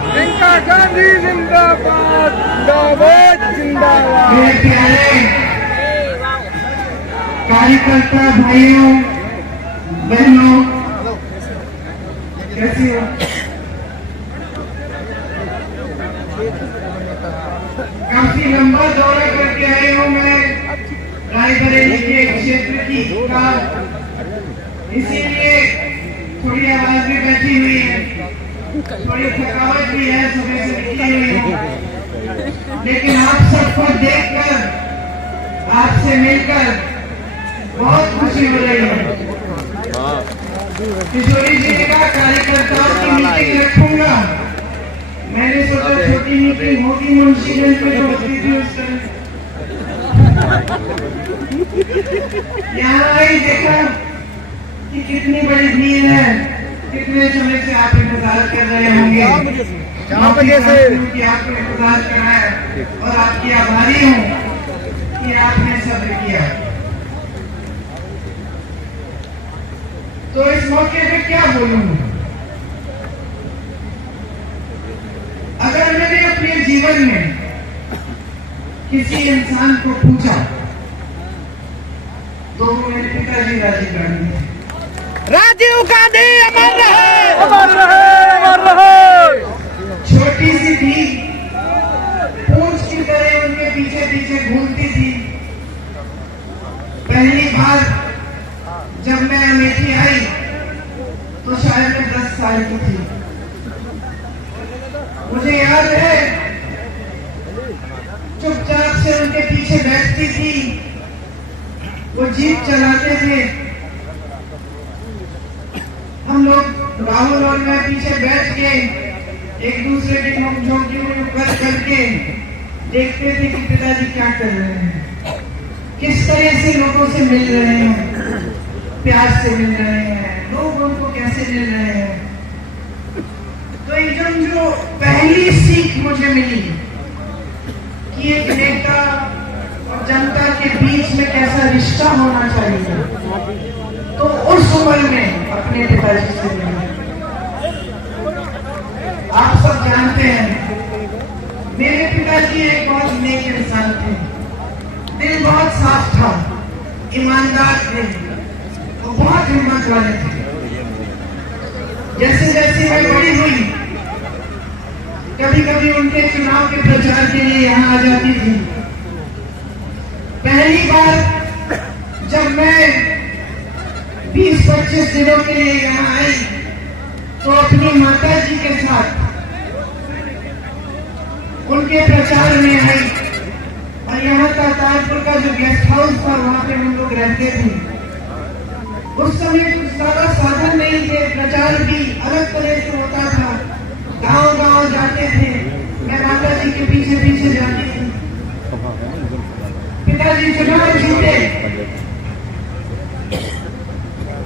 प्रियंका गांधी जिंदाबाद, जिंदाबाद, जिंदाबाद। मेरे प्यारे कार्यकर्ता भाइयों बहनों, कैसी हो? काफी लंबा दौरा करके आए हूँ मैं रायबरेली के क्षेत्र की का, इसीलिए थोड़ी आवाज भी बैठी हुई है, थोड़ी थकावट भी है, सुबह से निकली हुई हूँ। लेकिन आप सबको देखकर, आपसे मिलकर बहुत खुशी हो रही है। किशोरी जी ने कहा कार्यकर्ताओं की मीटिंग रखूंगा, मैंने सोचा छोटी मीटिंग होगी मुंशीगंज में जो होती थी उस तरह। यहाँ आई देखा कि कितनी बड़ी भीड़ है, कितने समय से आप इंतजार कर रहे होंगे, कि आपको इंतजार कर रहा है और आपकी आभारी हूँ कि आपने सब्र किया। तो इस मौके पे क्या बोलूं? अगर मैंने अपने जीवन में किसी इंसान को पूछा तो वो मेरे पिताजी राजीव गांधी थे। राजीव गांधी अमर रहे, अमर रहे, अमर रहे। छोटी सी थी, पूंछ की तरह उनके पीछे पीछे घूमती थी। पहली बार जब मैं अमेठी आई तो शायद मैं 10 साल की थी। मुझे याद है चुपचाप से उनके पीछे बैठती थी, वो जीप चलाते थे, हम लोग राहुल और मैं पीछे बैठ के एक दूसरे की नोकझोंकी में कर करके देखते थे कि पिताजी क्या कर रहे हैं, किस तरह से लोगों से मिल रहे हैं, प्यार से मिल रहे हैं, लोग उनको कैसे मिल रहे हैं। तो एकदम जो पहली सीख मुझे मिली कि एक नेता और जनता के बीच में कैसा रिश्ता होना चाहिए, तो उस उम्र में अपने पिताजी से मिला। आप सब जानते हैं मेरे पिताजी एक बहुत नेक इंसान थे, दिल बहुत साफ था, ईमानदार थे और बहुत हिम्मत वाले थे। जैसे जैसे मैं बड़ी हुई, कभी कभी उनके चुनाव के प्रचार के लिए यहाँ आ जाती थी। पहली बार जब मैं 20-25 दिनों के लिए यहाँ आई तो अपनी माता जी के साथ उनके प्रचार में आई और यहाँ का ताजपुर का जो गेस्ट हाउस था वहाँ पे हम लोग रहते थे। उस समय कुछ ज्यादा साधन नहीं थे, प्रचार भी अलग तरह से होता था, गांव गांव जाते थे, मैं माता जी के पीछे पीछे जाती थी। पिताजी चुनाव जीते,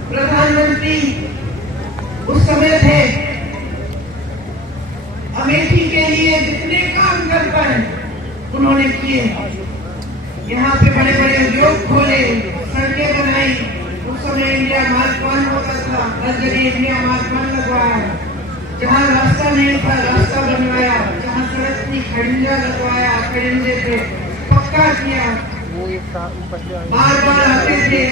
प्रधानमंत्री उस समय थे, अमेठी के लिए जितने काम कर पाए उन्होंने किए। यहाँ पे बड़े बड़े उद्योग खोले, सड़कें बनाई। उस समय इंडिया मार्ग 1 होता था, हर जगह इंडिया मार्ग 1 लगवाया, जहाँ रास्ता नहीं था रास्ता बनवाया, जहाँ सड़क थी खड़िंजा लगवाया, खड़िंजे पे पक्का किया। बार बार आते थे,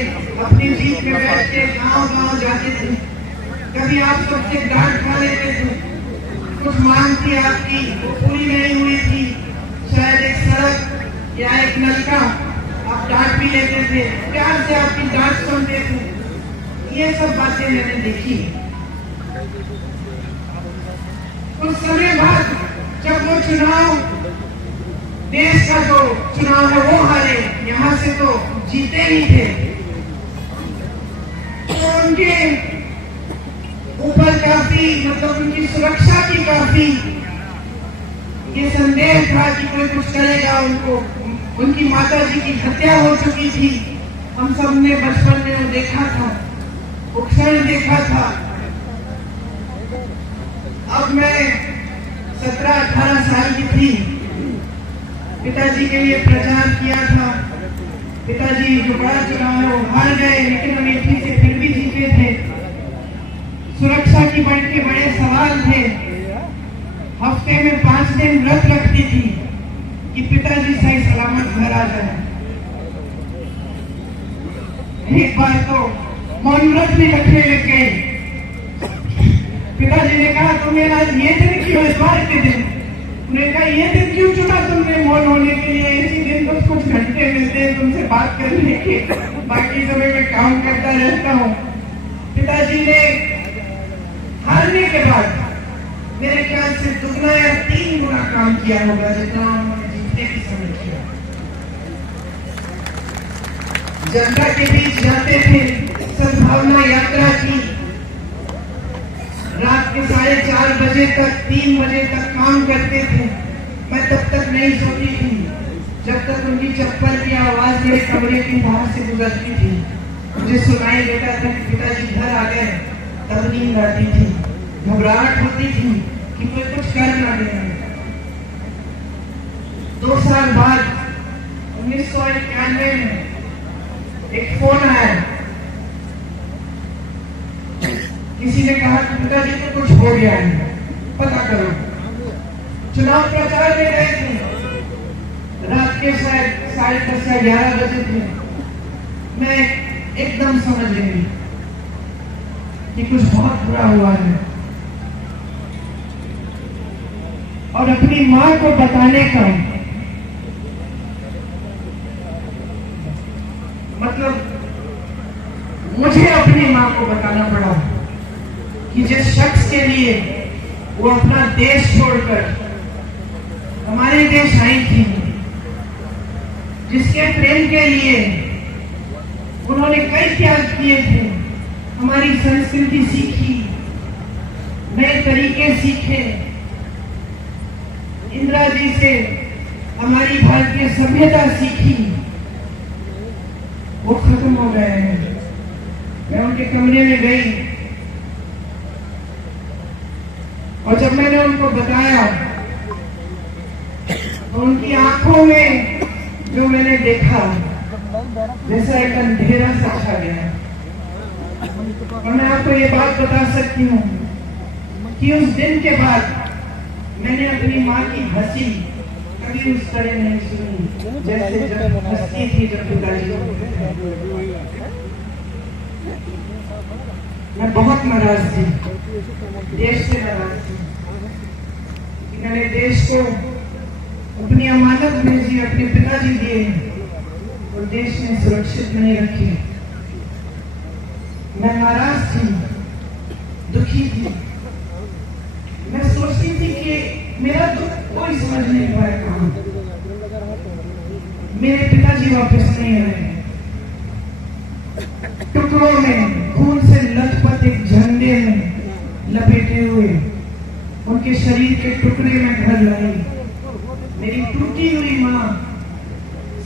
अपनी जीप में बैठ के गाँव गाँव जाते थे। कभी आप सबसे डांट खा लेते थे, कुछ मांग थी आपकी वो पूरी नहीं हुई थी, शायद एक सड़क या एक नलका, आप डांट भी लेते थे, प्यार से आपकी डांट सुनते थे। ये सब बातें मैंने देखी। कुछ समय बाद जब वो चुनाव, देश का जो चुनाव है वो हारे, यहाँ से तो जीते ही थे, तो उनके ऊपर काफी मतलब उनकी सुरक्षा की काफी ये संदेह था कि कोई कुछ करेगा उनको। उनकी माता जी की हत्या हो चुकी थी, हम सब ने बचपन में वो देखा था, वो क्षण देखा था। अब मैं 17-18 साल की थी, पिताजी के लिए प्रचार किया था। पिताजी जो बड़ा चुनाव है वो हार गए, लेकिन अमेठी से फिर भी जीते थे। सुरक्षा की बड़े बड़े सवाल थे। हफ्ते में 5 दिन व्रत रखती थी कि पिताजी सही सलामत घर आ जाए। एक बार तो मौन व्रत भी रखने लग गए। पिताजी ने कहा तुम्हें आज ये दिन क्यों, इतवार के दिन? उन्होंने कहा ये दिन क्यों चुना तुमने मौन होने के लिए? इसी दिन तो कुछ घंटे मिलते हैं तुमसे बात करने के, बाकी समय में काम करता रहता हूँ। पिताजी ने हारने के बाद मेरे ख्याल से दुगना या 3 गुना काम किया होगा जितना उन्होंने जीतने के समय किया। जनता के बीच जाते थे, सद्भावना यात्रा की, रात के 4:30 बजे तक 3 बजे तक काम करते थे। मैं तब तक नहीं सोती थी जब तक उनकी चप्पल की आवाज मेरे कमरे के बाहर से गुजरती थी। मुझे सुनाई देता था कि पिताजी घर आ गए, तब नींद आती थी। घबराहट होती थी कि कोई कुछ कर ना दे। 2 साल बाद 1991 में एक फोन आया। किसी ने कहा कि पिताजी को कुछ हो गया है, पता करो। चुनाव प्रचार में गए थे, रात के शायद 10:30 या 11 बजे थे। मैं एकदम समझ गई कि कुछ बहुत बुरा हुआ है और अपनी मां को बताने का मतलब मुझे अपनी मां को बताना पड़ा कि जिस शख्स के लिए वो अपना देश छोड़कर हमारे देश आई थी, जिसके प्रेम के लिए उन्होंने कई त्याग किए थे, हमारी संस्कृति सीखी, नए तरीके सीखे, इंदिरा जी से हमारी भारतीय सभ्यता सीखी, वो खत्म हो गए हैं। मैं उनके कमरे में गई और जब मैंने उनको बताया तो उनकी आंखों में जो मैंने देखा जैसा एक अंधेरा सा छा गया। और मैं आपको ये बात बता सकती हूँ कि उस दिन के बाद मैंने अपनी माँ की हंसी कभी उस तरह नहीं सुनी जैसे जब हंसती थी जब पिताजी। मैं बहुत नाराज थी, देश से नाराज थी। मैंने देश को अपनी अमानत भेजी, अपने पिताजी दिए और देश ने सुरक्षित नहीं रखी। मैं नाराज थी, दुखी थी। मैं सोचती थी कि मेरा दुख कोई समझ नहीं पाएगा। मेरे पिताजी वापस नहीं आए। टुकड़ों में खून से लथपथ एक झंडे में लपेटे हुए उनके शरीर के टुकड़े में घर लाई मेरी टूटी हुई माँ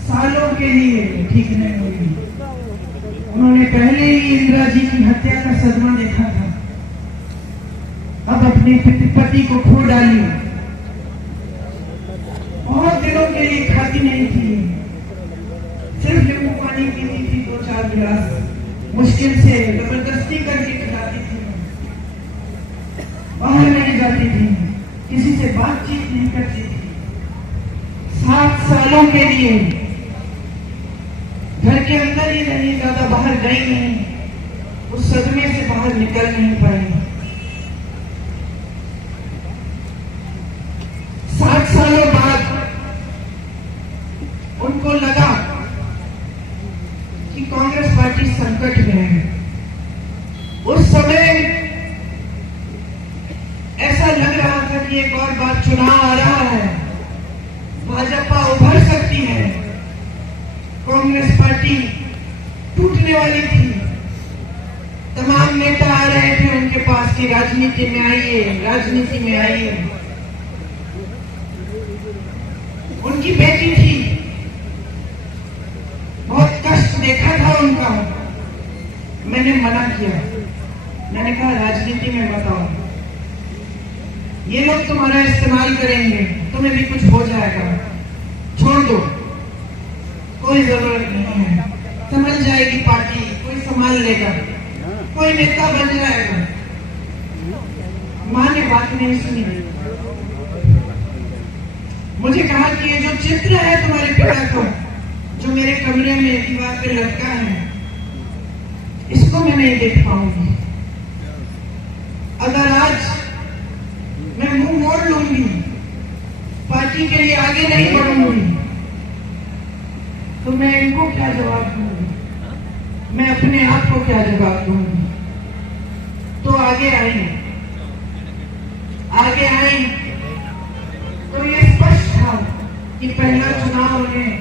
सालों के लिए ठीक नहीं हुई। उन्होंने पहले ही इंदिरा जी की हत्या का सदमा देखा था, अब अपने पति को खो डाली। बहुत दिनों के लिए खाती नहीं थी, सिर्फ नींबू पानी पीती थी 2-4 गिलास, मुश्किल से जबरदस्ती करके खिलाती थी। बाहर नहीं जाती थी, किसी से बातचीत नहीं करती थी। 7 सालों के लिए घर के अंदर ही रही, ज्यादा बाहर गई नहीं, उस सदमे से बाहर निकल नहीं पाई। 7 सालों बाद उनको लगा कि कांग्रेस पार्टी संकट में है। उस समय ऐसा लग रहा था कि एक और बार चुनाव आ रहा है, भाजपा उभर सकती है, कांग्रेस पार्टी टूटने वाली थी। तमाम नेता आ रहे थे उनके पास कि राजनीति में आइए, राजनीति में आइए। उनकी बेटी थी, बहुत कष्ट देखा था उनका। मैंने मना किया, मैंने कहा राजनीति में मत आओ, ये लोग तुम्हारा इस्तेमाल करेंगे, तुम्हें भी कुछ हो जाएगा, छोड़ दो, कोई जरूरत नहीं है, संभल जाएगी पार्टी, कोई संभाल लेगा, कोई नेता बन जाएगा। बात नहीं सुनी। मुझे कहा कि ये जो चित्र है तुम्हारे पिता का, जो मेरे कमरे में दीवार पे लटका है, इसको मैं नहीं देख पाऊंगी। अगर आज मैं मुंह मोड़ लूंगी, पार्टी के लिए आगे नहीं बढ़ूंगी, तो मैं इनको क्या जवाब दूंगी, मैं अपने आप को क्या जवाब दूंगी। तो आगे आई तो ये स्पष्ट था कि पहला चुनाव उन्हें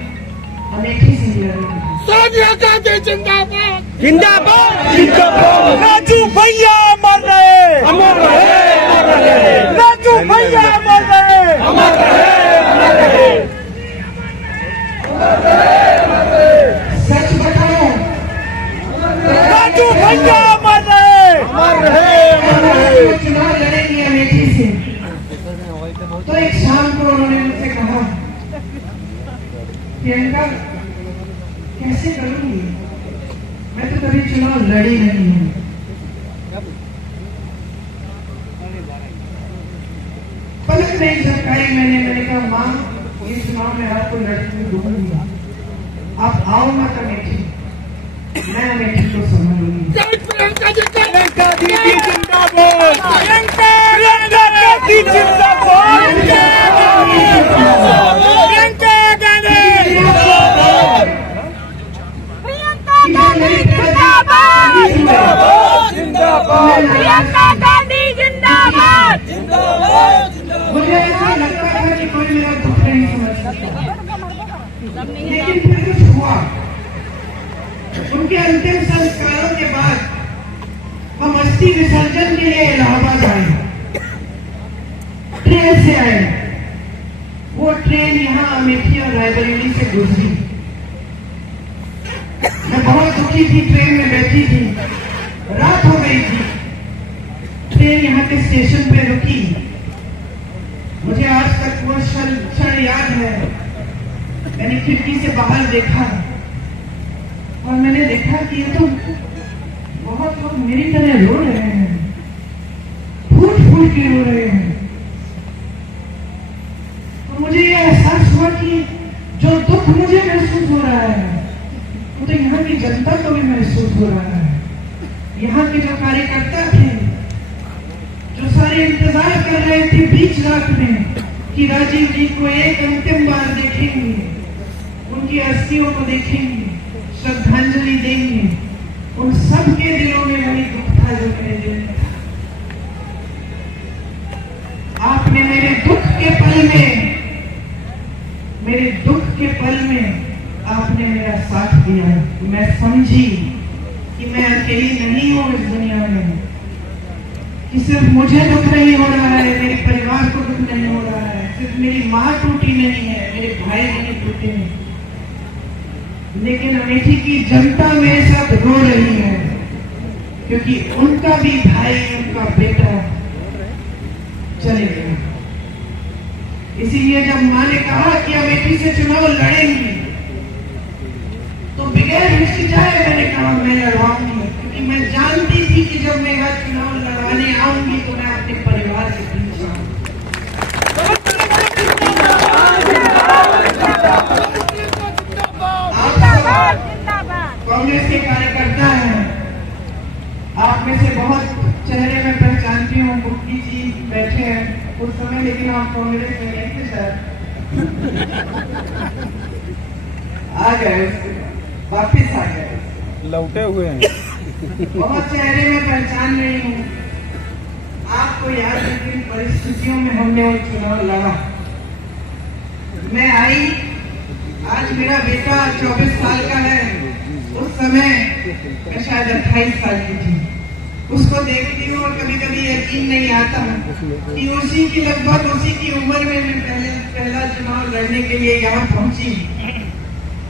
अमेठी से लड़ेंगे। सोनिया गांधी जिंदाबाद जिंदाबाद जिंदाबाद। राजू भैया अमर रहे अमर रहे अमर रहे। राजू भैया अमर रहे अमर रहे अमर रहे। सच बताओ, राजू भैया अमर रहे अमर रहे अमर रहे। चुनाव लड़ेंगे अमेठी से। तो एक शाम को उन्होंने मुझसे कहा, प्रियंका कैसे करूंगी, मैं तो कभी चुनाव लड़ी नहीं हूं। पलक नहीं झपकाई मैंने कहा, माँ ये चुनाव में आपको लड़की में दूंगी, आप आओ मत अमेठी, मैं अमेठी को संभालूंगी। प्रियंका दीदी जिंदाबाद प्रियंका गांधी जिंदाबाद प्रियंका गांधी जिंदाबाद जिंदाबाद जिंदाबाद प्रियंका गांधी जिंदाबाद मुझे ऐसा लगता था कि कोई मेरा दुख नहीं समझ सकता, लेकिन फिर कुछ हुआ। उनके अंतिम संस्कारों के बाद हम अस्थि विसर्जन के लिए इलाहाबाद आए, ट्रेन से आए। वो ट्रेन यहाँ अमेठी और रायबरेली से गुजरी। मैं बहुत दुखी थी, ट्रेन में बैठी थी, रात हो गई थी। ट्रेन यहाँ के स्टेशन पे रुकी। मुझे आज तक वो क्षण याद है। मैंने खिड़की से बाहर देखा और मैंने देखा कि ये तो बहुत लोग मेरी तरह रो रहे हैं, फूट फूट के रो रहे हैं। तो मुझे ये एहसास हुआ कि जो दुख मुझे महसूस हो रहा है, वो तो यहाँ की जनता को भी महसूस हो रहा है। यहाँ के जो कार्यकर्ता थे, जो सारे इंतजार कर रहे थे बीच रात में कि राजीव जी को एक अंतिम बार देखेंगे, उनकी अस्थियों को देखेंगे, श्रद्धांजलि देंगे, उन सब के दिलों में वही दुख था जो मेरे दिल में था। आपने मेरे दुख के पल में आपने मेरा साथ दिया। मैं समझी कि मैं अकेली नहीं हूं इस दुनिया में, कि सिर्फ मुझे दुख नहीं हो रहा है, मेरे परिवार को दुख नहीं हो रहा है, सिर्फ मेरी माँ टूटी नहीं है, मेरे भाई नहीं टूटे हैं, लेकिन अमेठी की जनता मेरे साथ रो रही है, क्योंकि उनका भी भाई, उनका बेटा चले गया। इसीलिए जब माँ ने कहा कि अमेठी से चुनाव लड़ेंगी, तो बगैर हिचकिचाए मैंने कहा मैं लड़वाऊंगी, क्योंकि मैं जानती थी कि जब मैं यहाँ चुनाव लड़वाने आऊंगी तो मैं अपने परिवार के बीच आऊंगी। कांग्रेस के कार्यकर्ता हैं, आप में से बहुत चेहरे में पहचानती हूँ। गुप्ती जी बैठे हैं उस समय, लेकिन आप कांग्रेस में नहीं थे शायद, आ गए, वापिस आ गए, लौटे हुए हैं। बहुत चेहरे में पहचान रही हूँ आपको याद है किन परिस्थितियों में हमने वो चुनाव लड़ा। मैं आई, आज मेरा बेटा 24 साल का है, उस समय मैं शायद 28 साल की थी। उसको देखती हूँ और कभी कभी यकीन नहीं आता कि उसी की लगभग उसी की उम्र में मैं पहला चुनाव लड़ने के लिए यहाँ पहुंची।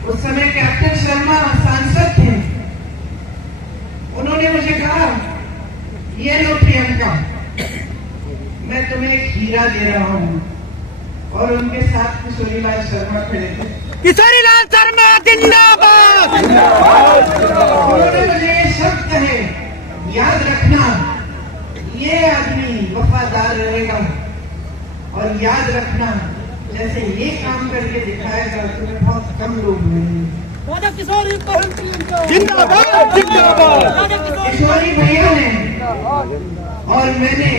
उस समय कैप्टन शर्मा सांसद थे, उन्होंने मुझे कहा, ये लो प्रियंका, मैं तुम्हें एक हीरा दे रहा हूँ, और उनके साथ किशोरीलाल शर्मा खड़े थे। किशोरीलाल शर्मा जिंदाबाद। उन्होंने मुझे ये शब्द कहे, याद रखना ये आदमी वफादार रहेगा और याद रखना, जैसे ये काम करके दिखाएगा तुम्हें बहुत कम लोग मिलेंगे। जिंदाबाद जिंदाबाद। किशोरी भैया ने और मैंने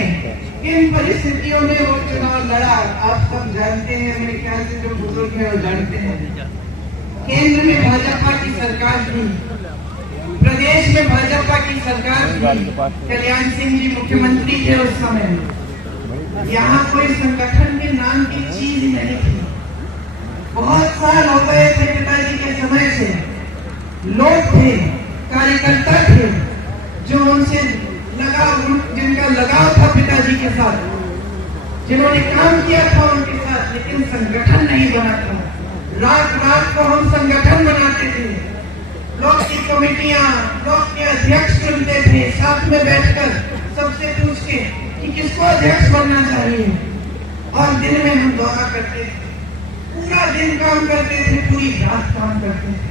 किन परिस्थितियों में वो चुनाव लड़ा आप सब जानते हैं। मेरे ख्याल से जो बुजुर्ग हैं वो जानते हैं। केंद्र में भाजपा की सरकार थी, प्रदेश में भाजपा की सरकार थी, कल्याण सिंह जी मुख्यमंत्री थे उस समय। यहाँ कोई संगठन के नाम की चीज ही नहीं थी। बहुत साल हो गए थे पिताजी के समय से। लोग थे, कार्यकर्ता थे जो उनसे जिनका लगाव था पिताजी के साथ, जिन्होंने काम किया था उनके साथ, लेकिन संगठन नहीं बना था। रात रात को हम संगठन बनाते थे, ब्लॉक की कमेटियां, ब्लॉक के अध्यक्ष चुनते थे, साथ में बैठकर सबसे पूछ के कि किसको अध्यक्ष बनना चाहिए, और दिन में हम दौरा करते थे, पूरा दिन काम करते थे, पूरी रात काम करते थे।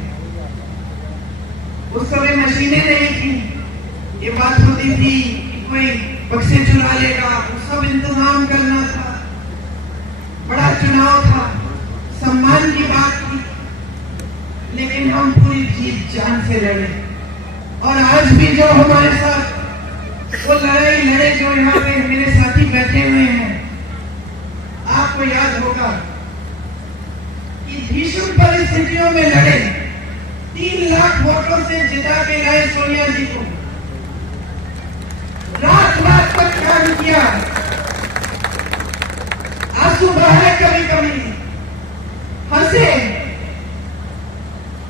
उस समय मशीनें नहीं थी, ये बात होती थी कि कोई बक्से चुरा लेगा, सब इंतजाम करना था, बड़ा चुनाव था, सम्मान की बात थी, लेकिन हम पूरी जीत जान से लड़े। और आज भी जो हमारे साथ वो लड़ाई लड़े, जो यहाँ पे मेरे साथी बैठे हुए हैं, आपको याद होगा कि भीषण परिस्थितियों में लड़े, 3 लाख वोटों से जिता के लाए सोनिया जी को, रात रात तक काम किया, आंसू बहाए, कभी कभी हंसे,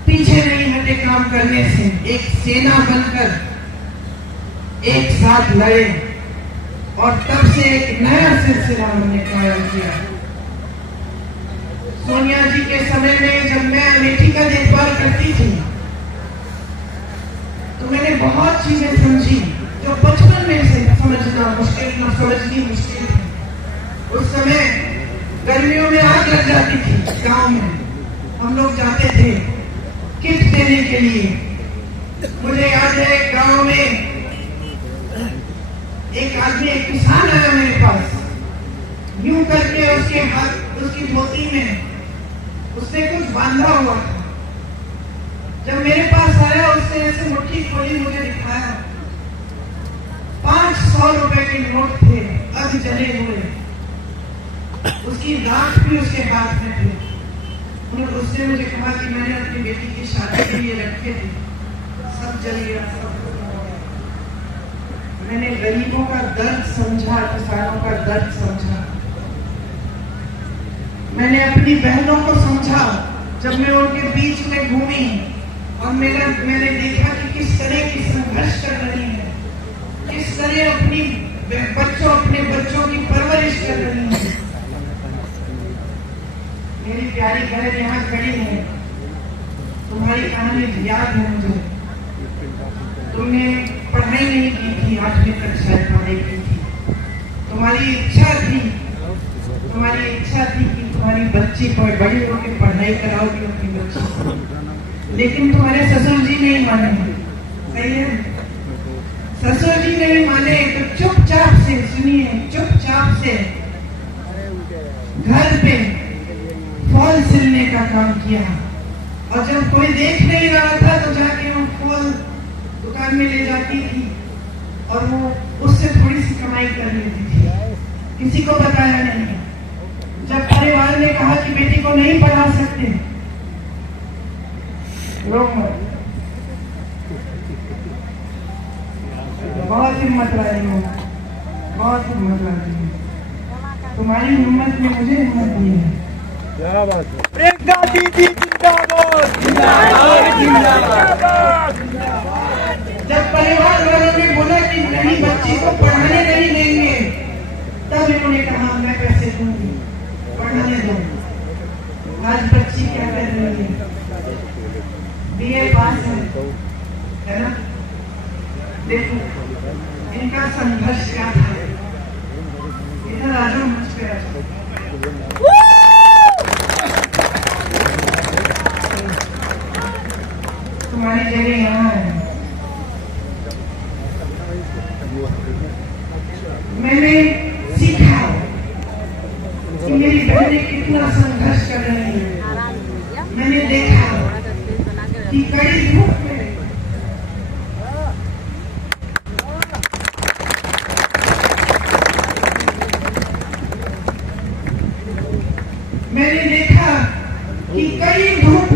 पीछे नहीं हटे काम करने से। एक सेना बनकर एक साथ लड़े और तब से एक नया सिलसिला हमने कायम किया। सोनिया जी के समय में जब मैं अमेठी का देखभाल करती थी तो मैंने बहुत चीजें समझी जो बचपन में से समझनी मुश्किल थी। उस समय गर्मियों में आग लग जाती थी गांव में, हम लोग जाते थे किट देने के लिए। मुझे याद है गांव में एक आदमी, एक किसान आया मेरे पास, यूं करके उसके हाथ, उसकी धोती में उसने कुछ बांधा हुआ था। जब मेरे पास आया उसने ऐसे मुट्ठी खोली, मुझे दिखाया, 500 रुपए के नोट थे, अध जले हुए, उसकी राख भी उसके हाथ में थे। उसने मुझे कहा कि मैंने अपनी बेटी की शादी के लिए रखे थे, सब जल गया, सब खत्म हो गया। मैंने गरीबों का दर्द समझा, किसानों का दर्द समझा, मैंने अपनी बहनों को समझा। जब मैं उनके बीच में घूमी और मैंने देखा कि किस तरह की संघर्ष कर रही है, किस तरह अपने बच्चों की परवरिश कर रही है। मेरी प्यारी बहन यहाँ खड़ी है, तुम्हारी कहानी याद है मुझे। तुमने पढ़ाई नहीं की थी, 8वीं तक शायद पढ़ाई की थी। तुम्हारी इच्छा थी कि तुम्हारी बच्ची बड़ी होकर पढ़ाई कराओगी अपनी बच्ची, लेकिन तुम्हारे ससुर जी नहीं माने। सही है, ससुर जी नहीं माने तो चुपचाप से, सुनिए, चुपचाप से घर पे फॉल सिलने का काम किया। और जब कोई देख नहीं रहा था तो जाके वो फॉल दुकान में ले जाती थी और वो उससे थोड़ी सी कमाई कर लेती थी, किसी को बताया नहीं। जब परिवार ने कहा कि बेटी को नहीं पढ़ा सकते, बहुत हिम्मत रही हो, बहुत हिम्मत रही हो। तुम्हारी हिम्मत ने मुझे हिम्मत दी है। प्रियंका दीदी जिंदाबाद जिंदाबाद जिंदाबाद। जब परिवार वालों ने बोला कि नहीं, बच्ची को पढ़ाने नहीं देंगे, तब इन्होंने कहा मैं पैसे दूंगी, पढ़ाने दो। आज बच्ची क्या कर रही है, BA पास है ना। देखो इनका संघर्ष क्या था। इधर आ जाओ, मुझ पे आ जाओ। तुम्हारी जगह यहाँ है। मैंने सीखा कि मेरी बहनें कितना संघर्ष कर रही हैं। मैंने देखा कि कड़ी धूप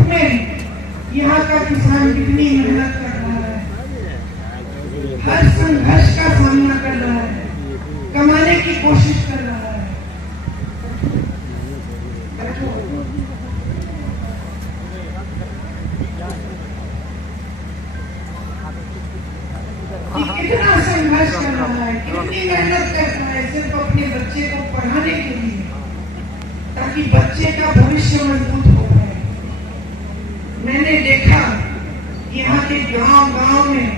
में यहाँ का किसान कितनी मेहनत कर रहा है, हर संघर्ष का सामना कर रहा है, कमाने की कोशिश कर रहा है। कितना संघर्ष कर रहा है, कितनी मेहनत कर रहा है सिर्फ अपने बच्चे को पढ़ाने के लिए, ताकि बच्चे का भविष्य मजबूत हो पाए। मैंने देखा यहाँ के गांव-गांव में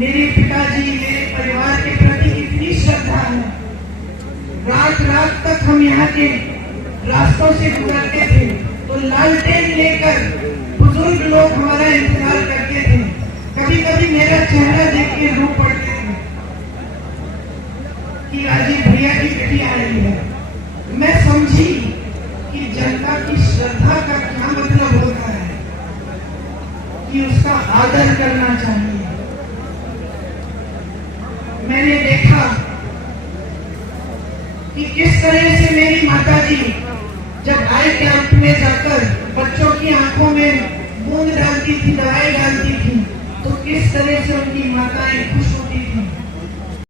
मेरे पिताजी मेरे परिवार के प्रति कितनी श्रद्धा है। रात तक हम यहाँ के रास्तों से गुजरते थे तो लालटेन लेकर बुजुर्ग लोग हमारा इंतजार करते थे। कभी कभी मेरा चेहरा देख के रो पड़ते थे कि राजीव भैया की बेटी आ रही है। मैं समझी कि जनता की श्रद्धा का क्या मतलब होता है, कि उसका आदर करना चाहिए। मैंने देखा कि किस तरह से मेरी माताजी जब आई कैंप में जाकर बच्चों की आंखों में बूंद डालती थी, दवाई डालती थी, तो किस तरह से उनकी माताएं खुश